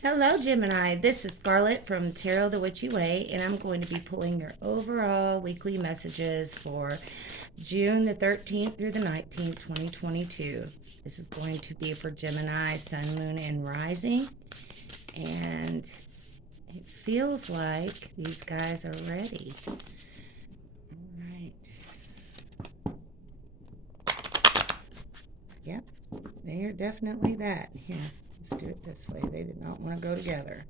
Hello, Gemini. This is Scarlett from Tarot the Witchy Way, and I'm going to be pulling your overall weekly messages for June the 13th through the 19th, 2022. This is going to be for Gemini, Sun, Moon, and Rising. And it feels like these guys are ready. All right. Yep, they are definitely that. Here, let's do it this way. They did not want to go together.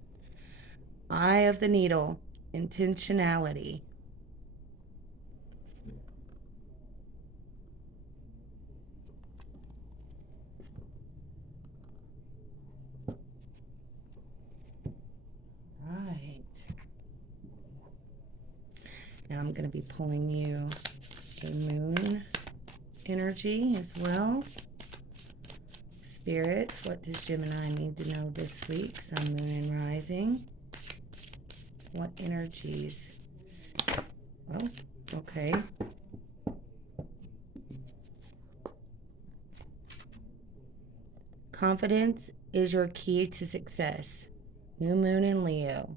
Eye of the needle, intentionality. Right. Now I'm going to be pulling you a moon energy as well. Spirits, what does Gemini need to know this week? Sun, Moon, and Rising. What energies? Oh, okay. Confidence is your key to success. New Moon in Leo.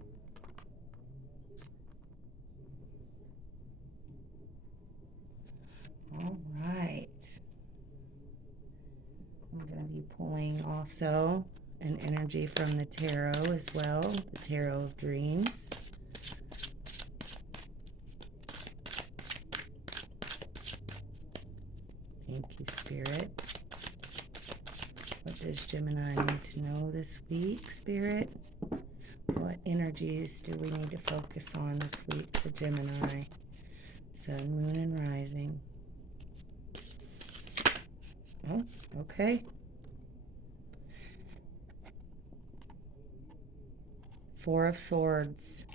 All right. I'm going to be pulling also an energy from the tarot as well, the Tarot of Dreams. Thank you, Spirit. What does Gemini need to know this week, Spirit? What energies do we need to focus on this week for Gemini? Sun, Moon, and Rising. Oh, okay. Four of Swords.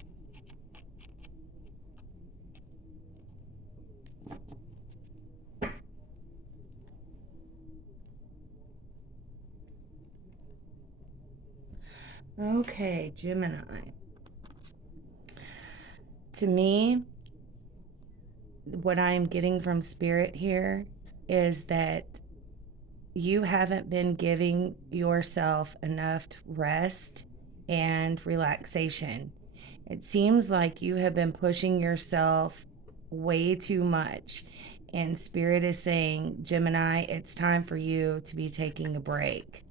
Okay, Gemini. To me, what I am getting from Spirit here is that you haven't been giving yourself enough rest and relaxation. It seems like you have been pushing yourself way too much. And Spirit is saying, Gemini, it's time for you to be taking a break.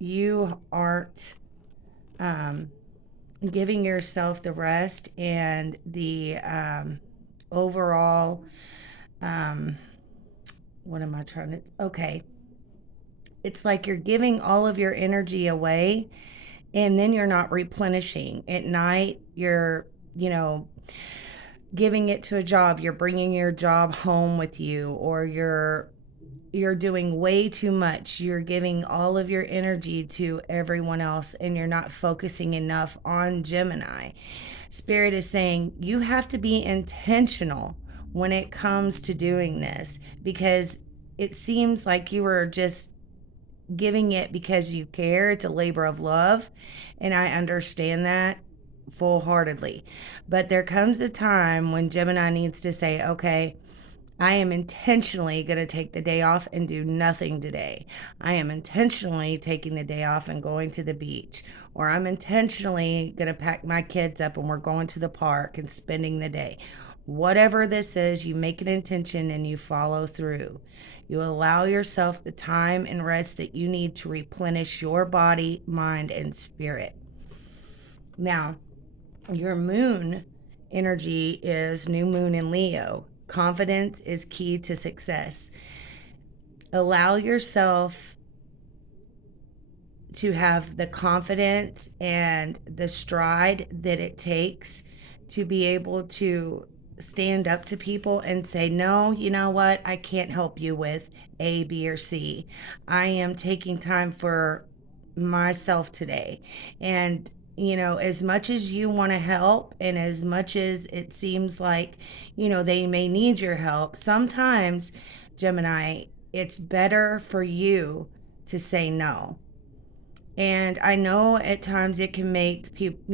You aren't giving yourself the rest and the overall, what am I trying to, okay. It's like you're giving all of your energy away and then you're not replenishing. At night, you're, giving it to a job, you're bringing your job home with you, or you're doing way too much. You're giving all of your energy to everyone else and you're not focusing enough on Gemini. Spirit is saying you have to be intentional when it comes to doing this, because it seems like you were just giving it because you care. It's a labor of love, and I understand that full heartedly. But there comes a time when Gemini needs to say, okay, I am intentionally going to take the day off and do nothing today. I am intentionally taking the day off and going to the beach. Or I'm intentionally going to pack my kids up and we're going to the park and spending the day. Whatever this is, you make an intention and you follow through. You allow yourself the time and rest that you need to replenish your body, mind, and spirit. Now, your moon energy is new moon in Leo. Confidence is key to success. Allow yourself to have the confidence and the stride that it takes to be able to stand up to people and say, no, you know what? I can't help you with A, B, or C. I am taking time for myself today. And as much as you want to help and as much as it seems like, they may need your help, sometimes, Gemini, it's better for you to say no. And I know at times it can make people,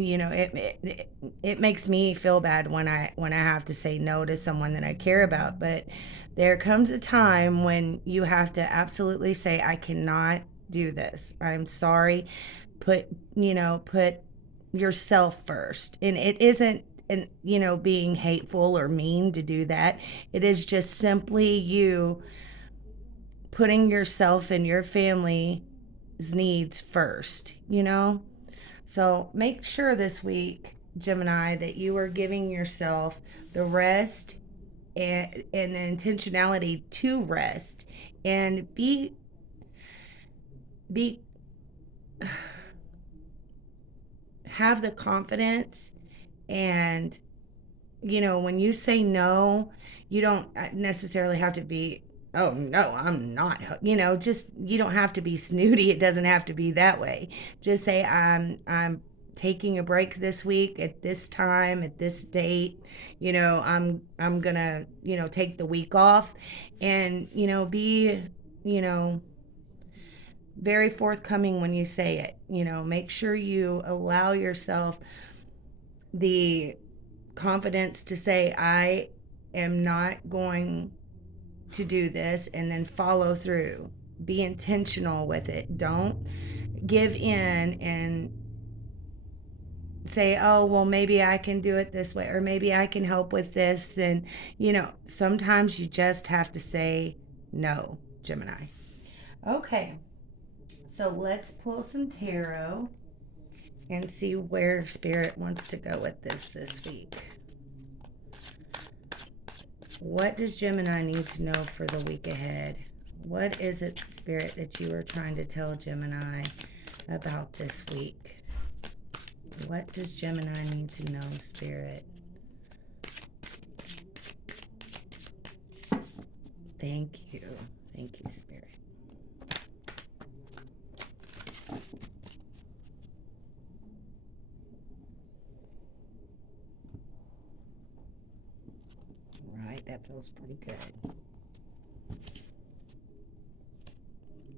it makes me feel bad when I have to say no to someone that I care about. But there comes a time when you have to absolutely say, I cannot do this. I'm sorry. put yourself first. And it isn't, being hateful or mean to do that. It is just simply you putting yourself and your family's needs first. So make sure this week, Gemini, that you are giving yourself the rest and the intentionality to rest, and be have the confidence. And when you say no, you don't necessarily have to be, oh no, I'm not, just, you don't have to be snooty. It doesn't have to be that way. Just say, I'm taking a break this week at this time, at this date. I'm gonna, take the week off. And be, you know very forthcoming when you say it. Make sure you allow yourself the confidence to say, I am not going to do this, and then follow through. Be intentional with it. Don't give in and say, oh, well, maybe I can do it this way, or maybe I can help with this. And, sometimes you just have to say no, Gemini. Okay, so let's pull some tarot and see where Spirit wants to go with this week. What does Gemini need to know for the week ahead? What is it, Spirit, that you are trying to tell Gemini about this week? What does Gemini need to know, Spirit? Thank you. Thank you, Spirit. Right, that feels pretty good.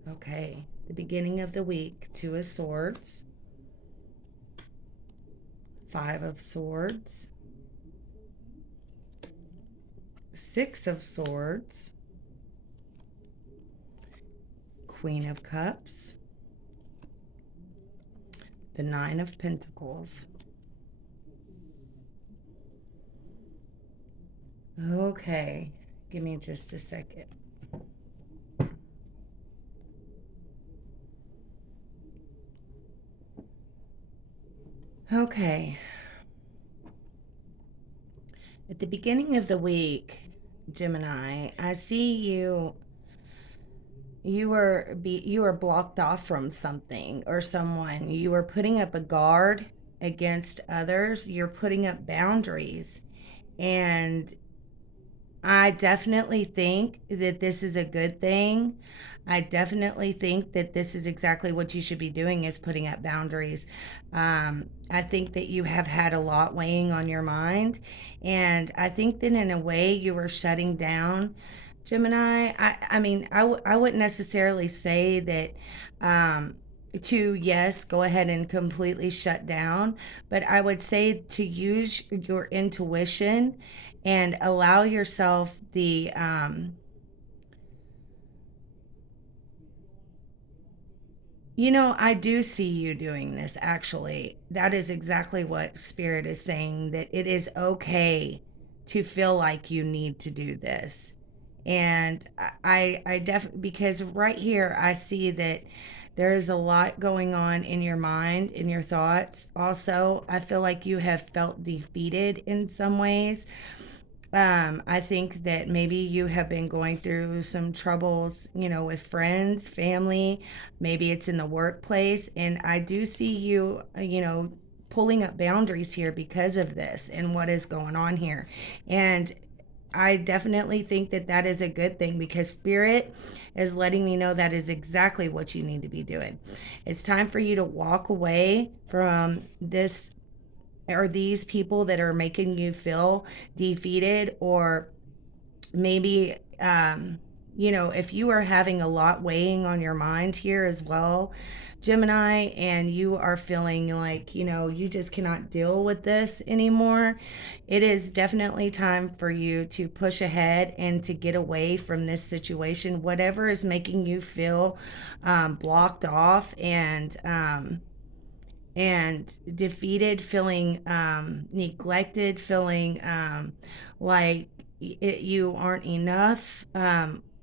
Okay, the beginning of the week, 2 of Swords, 5 of Swords, 6 of Swords, Queen of Cups, the 9 of Pentacles. Okay, give me just a second. Okay. At the beginning of the week, Gemini, I see you were blocked off from something or someone. You were putting up a guard against others. You're putting up boundaries. And I definitely think that this is a good thing. I definitely think that this is exactly what you should be doing, is putting up boundaries. I think that you have had a lot weighing on your mind. And I think that in a way you were shutting down, Gemini. I wouldn't necessarily say that to, yes, go ahead and completely shut down, but I would say to use your intuition and allow yourself the I do see you doing this, actually. That is exactly what Spirit is saying, that it is okay to feel like you need to do this. And I definitely, because right here I see that there is a lot going on in your mind, in your thoughts. Also, I feel like you have felt defeated in some ways. I think that maybe you have been going through some troubles, with friends, family. Maybe it's in the workplace. And I do see you, pulling up boundaries here because of this and what is going on here. And I definitely think that that is a good thing, because Spirit is letting me know that is exactly what you need to be doing. It's time for you to walk away from this or these people that are making you feel defeated. Or maybe if you are having a lot weighing on your mind here as well, Gemini, and you are feeling like you just cannot deal with this anymore, it is definitely time for you to push ahead and to get away from this situation, whatever is making you feel blocked off. And and defeated, feeling neglected, feeling like you aren't enough.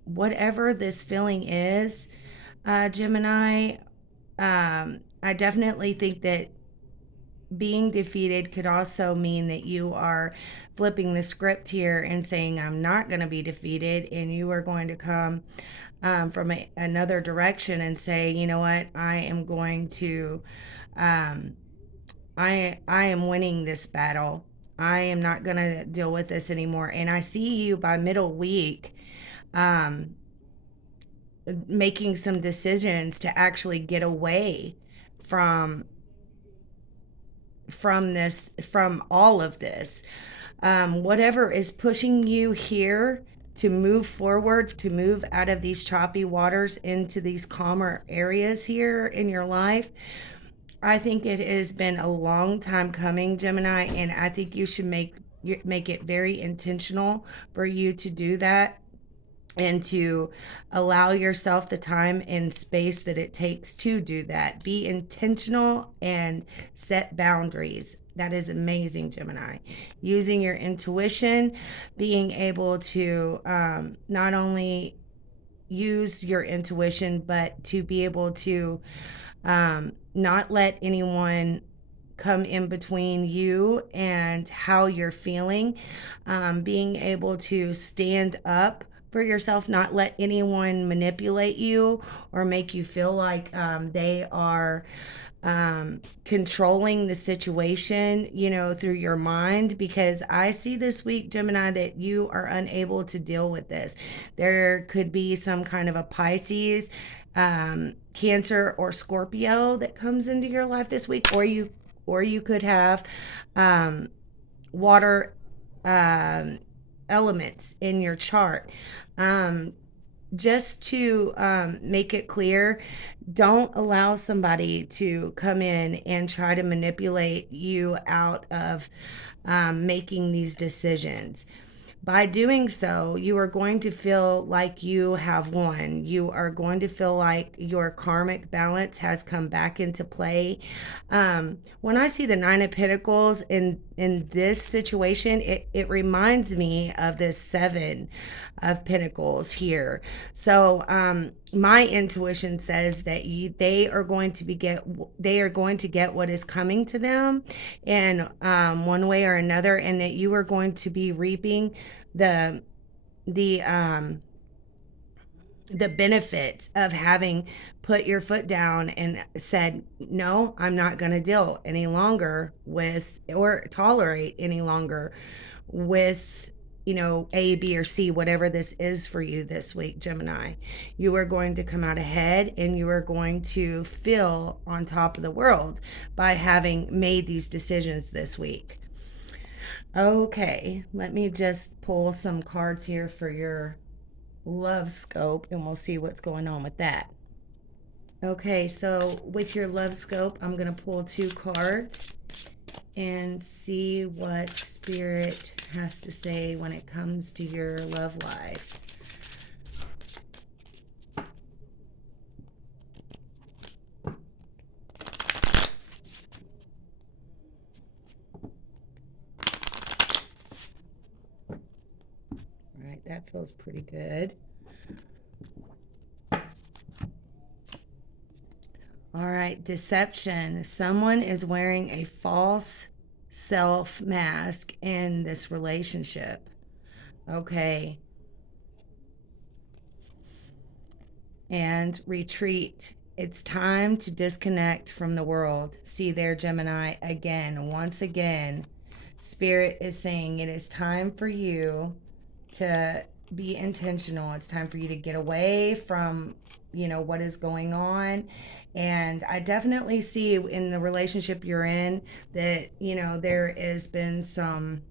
Whatever this feeling is, Gemini, I definitely think that being defeated could also mean that you are flipping the script here and saying, I'm not going to be defeated, and you are going to come from another direction and say, you know what, I am going to, um, I am winning this battle. I am not going to deal with this anymore. And I see you by middle week um, making some decisions to actually get away from from all of this. Whatever is pushing you here to move forward, to move out of these choppy waters into these calmer areas here in your life. I think it has been a long time coming, Gemini, and I think you should make it very intentional for you to do that and to allow yourself the time and space that it takes to do that. Be intentional and set boundaries. That is amazing, Gemini. Using your intuition, being able to not only use your intuition, but to be able to not let anyone come in between you and how you're feeling. Being able to stand up for yourself, not let anyone manipulate you or make you feel like they are controlling the situation, you know, through your mind. Because I see this week, Gemini, that you are unable to deal with this. There could be some kind of a Pisces, Cancer, or Scorpio that comes into your life this week, or you could have water elements in your chart. Um, just to make it clear, don't allow somebody to come in and try to manipulate you out of making these decisions. By doing so, you are going to feel like you have won. You are going to feel like your karmic balance has come back into play. When I see the Nine of Pentacles in this situation, it reminds me of this Seven of Pentacles here. So my intuition says that they are going to get what is coming to them in one way or another, and that you are going to be reaping the the um the benefits of having put your foot down and said, no, I'm not going to deal any longer with or tolerate any longer with, you know, A, B, or C, whatever this is for you this week, Gemini. You are going to come out ahead and you are going to feel on top of the world by having made these decisions this week. Okay, let me just pull some cards here for your love scope and we'll see what's going on with that. Okay, so with your love scope, I'm going to pull two cards and see what Spirit has to say when it comes to your love life. All right, that feels pretty good. All right, deception. Someone is wearing a false self mask in this relationship. Okay. And retreat. It's time to disconnect from the world. See there, Gemini, again, once again, Spirit is saying it is time for you to be intentional. It's time for you to get away from, you know, what is going on. And I definitely see in the relationship you're in that, you know, there has been some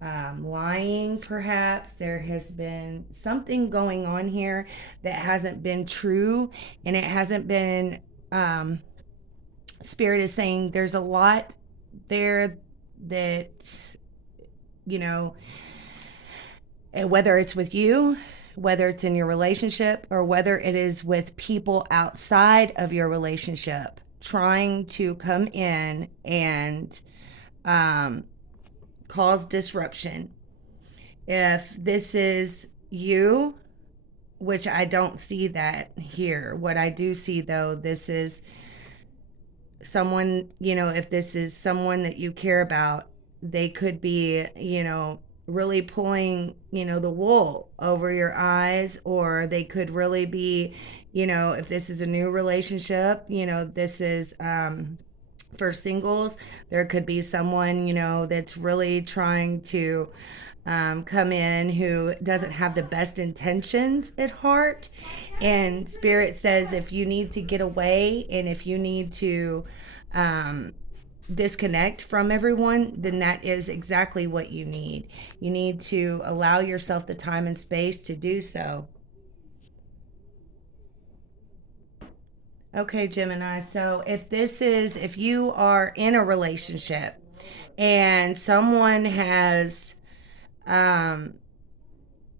lying, perhaps. There has been something going on here that hasn't been true, and it hasn't been. Spirit is saying there's a lot there that, you know, whether it's with you, whether it's in your relationship, or whether it is with people outside of your relationship, trying to come in and um, cause disruption. If this is you, which I don't see that here, what I do see though, this is someone, if this is someone that you care about, they could be, really pulling, the wool over your eyes, or they could really be, if this is a new relationship, this is, for singles, there could be someone, that's really trying to come in who doesn't have the best intentions at heart. And Spirit says if you need to get away and if you need to disconnect from everyone, then that is exactly what you need. You need to allow yourself the time and space to do so. Okay, Gemini. So if you are in a relationship and someone has um,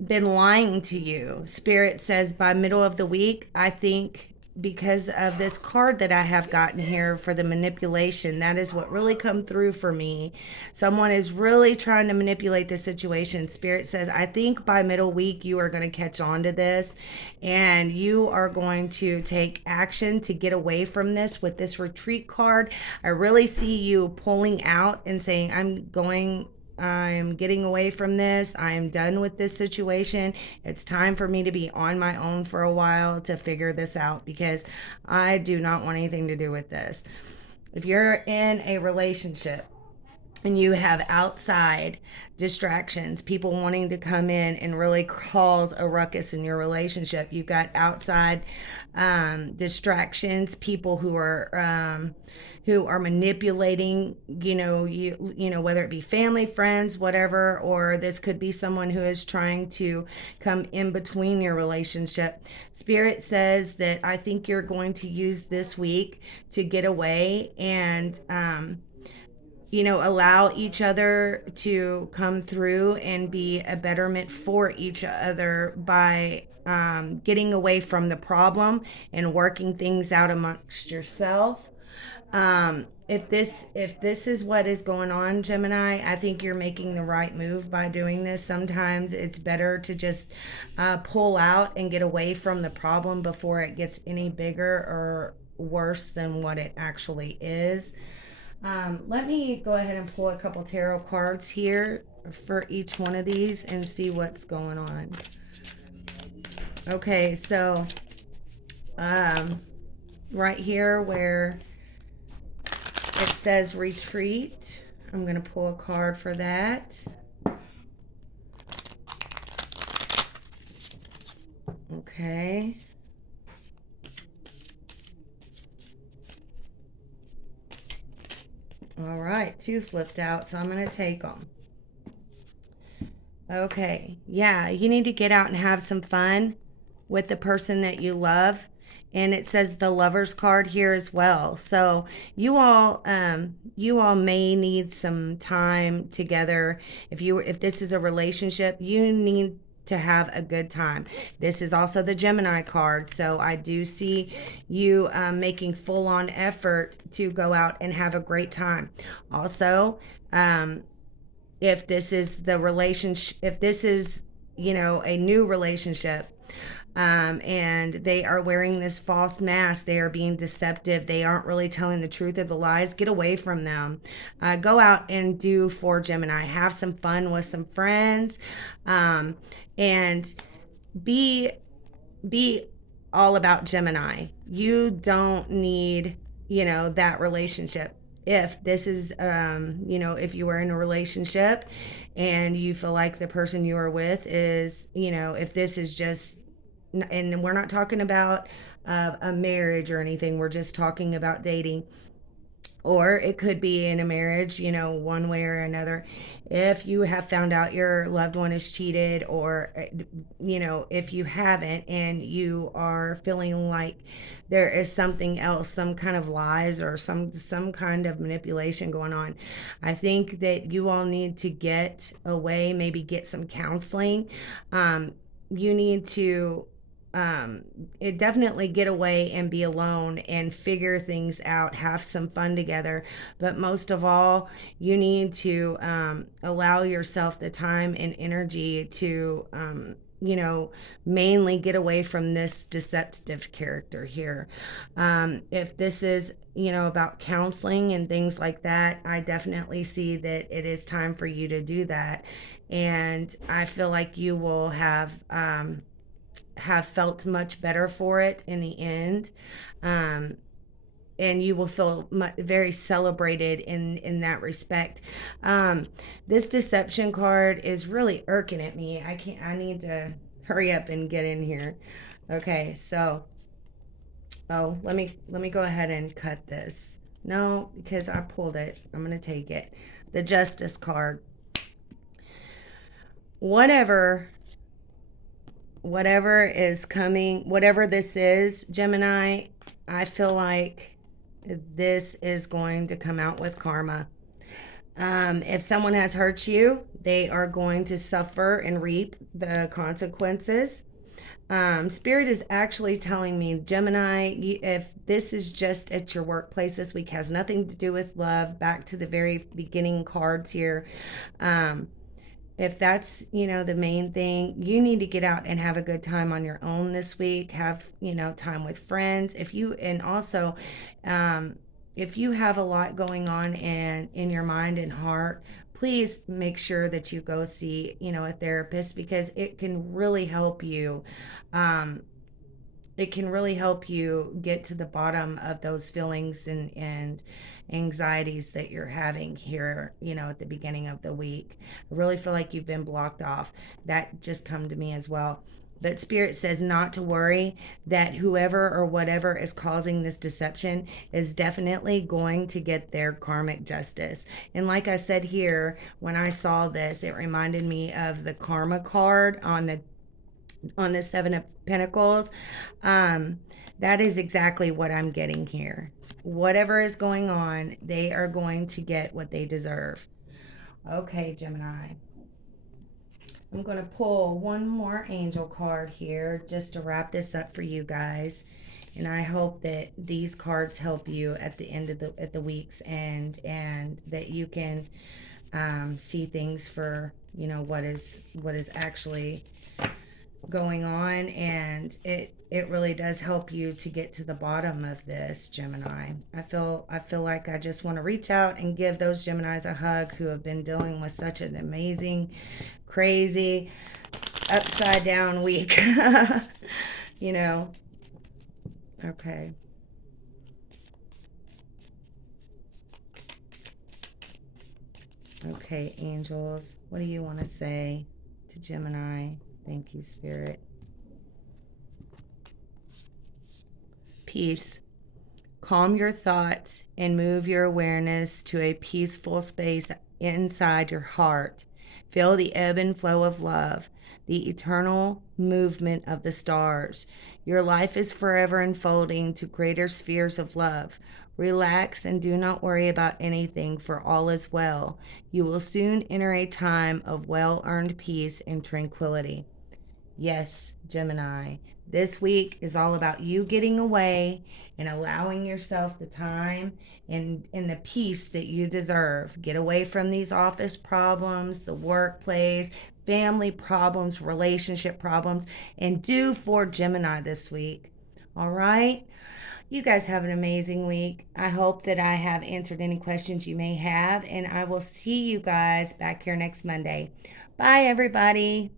been lying to you, Spirit says by middle of the week, I think because of this card that I have gotten here for the manipulation, that is what really come through for me. Someone is really trying to manipulate the situation. Spirit says, I think by middle week you are going to catch on to this and you are going to take action to get away from this with this retreat card. I really see you pulling out and saying, I'm getting away from this. I am done with this situation. It's time for me to be on my own for a while to figure this out because I do not want anything to do with this. If you're in a relationship and you have outside distractions, people wanting to come in and really cause a ruckus in your relationship, you've got outside distractions, people who are manipulating, whether it be family, friends, whatever, or this could be someone who is trying to come in between your relationship. Spirit says that I think you're going to use this week to get away and allow each other to come through and be a betterment for each other by getting away from the problem and working things out amongst yourself. If this is what is going on, Gemini, I think you're making the right move by doing this. Sometimes it's better to just pull out and get away from the problem before it gets any bigger or worse than what it actually is. Let me go ahead and pull a couple tarot cards here for each one of these and see what's going on. Okay, so right here where it says retreat, I'm going to pull a card for that. Okay. All right, two flipped out, so I'm going to take them. Okay, yeah, you need to get out and have some fun with the person that you love. And it says the Lover's card here as well. So you all may need some time together. If this is a relationship, you need to have a good time. This is also the Gemini card, so I do see you making full-on effort to go out and have a great time. Also, if this is the relationship, if this is a new relationship, and they are wearing this false mask, they are being deceptive, they aren't really telling the truth or the lies, get away from them. Go out and do for Gemini, have some fun with some friends, and be all about Gemini. You don't need that relationship. If this is if you are in a relationship and you feel like the person you are with is if this is just, and we're not talking about a marriage or anything, we're just talking about dating, or it could be in a marriage, one way or another. If you have found out your loved one is cheated, or if you haven't and you are feeling like there is something else, some kind of lies or some kind of manipulation going on, I think that you all need to get away, maybe get some counseling. You need to it definitely get away and be alone and figure things out, have some fun together. But most of all, you need to allow yourself the time and energy to, you know, mainly get away from this deceptive character here. If this is, about counseling and things like that, I definitely see that it is time for you to do that. And I feel like you will have felt much better for it in the end. Um, and you will feel very celebrated in that respect. This deception card is really irking at me. I need to hurry up and get in here. Okay, so let me go ahead and cut this. No, because I pulled it. I'm gonna take it. The Justice card. Whatever whatever is coming, whatever this is, Gemini, I feel like this is going to come out with karma. If someone has hurt you, they are going to suffer and reap the consequences. Spirit is actually telling me, Gemini, if this is just at your workplace this week, has nothing to do with love, back to the very beginning cards here. If that's, the main thing, you need to get out and have a good time on your own this week. Have, time with friends. And also, if you have a lot going on in your mind and heart, please make sure that you go see, a therapist, because it can really help you get to the bottom of those feelings and anxieties that you're having here, at the beginning of the week. I really feel like you've been blocked off. That just come to me as well. But Spirit says not to worry, that whoever or whatever is causing this deception is definitely going to get their karmic justice. And like I said here, when I saw this, it reminded me of the karma card on the Seven of Pentacles. That is exactly what I'm getting here. Whatever is going on, they are going to get what they deserve. Okay, Gemini. I'm going to pull one more angel card here just to wrap this up for you guys. And I hope that these cards help you at the end of the weeks, and that you can see things for, what is actually going on, and it really does help you to get to the bottom of this, Gemini. I feel like I just want to reach out and give those Geminis a hug who have been dealing with such an amazing, crazy, upside down week. Okay. Okay, angels, what do you want to say to Gemini? Thank you, Spirit. Peace. Calm your thoughts and move your awareness to a peaceful space inside your heart. Feel the ebb and flow of love, the eternal movement of the stars. Your life is forever unfolding to greater spheres of love. Relax and do not worry about anything, for all is well. You will soon enter a time of well-earned peace and tranquility. Yes, Gemini, this week is all about you getting away and allowing yourself the time and the peace that you deserve. Get away from these office problems, the workplace, family problems, relationship problems, and do for Gemini this week. All right? You guys have an amazing week. I hope that I have answered any questions you may have, and I will see you guys back here next Monday. Bye, everybody.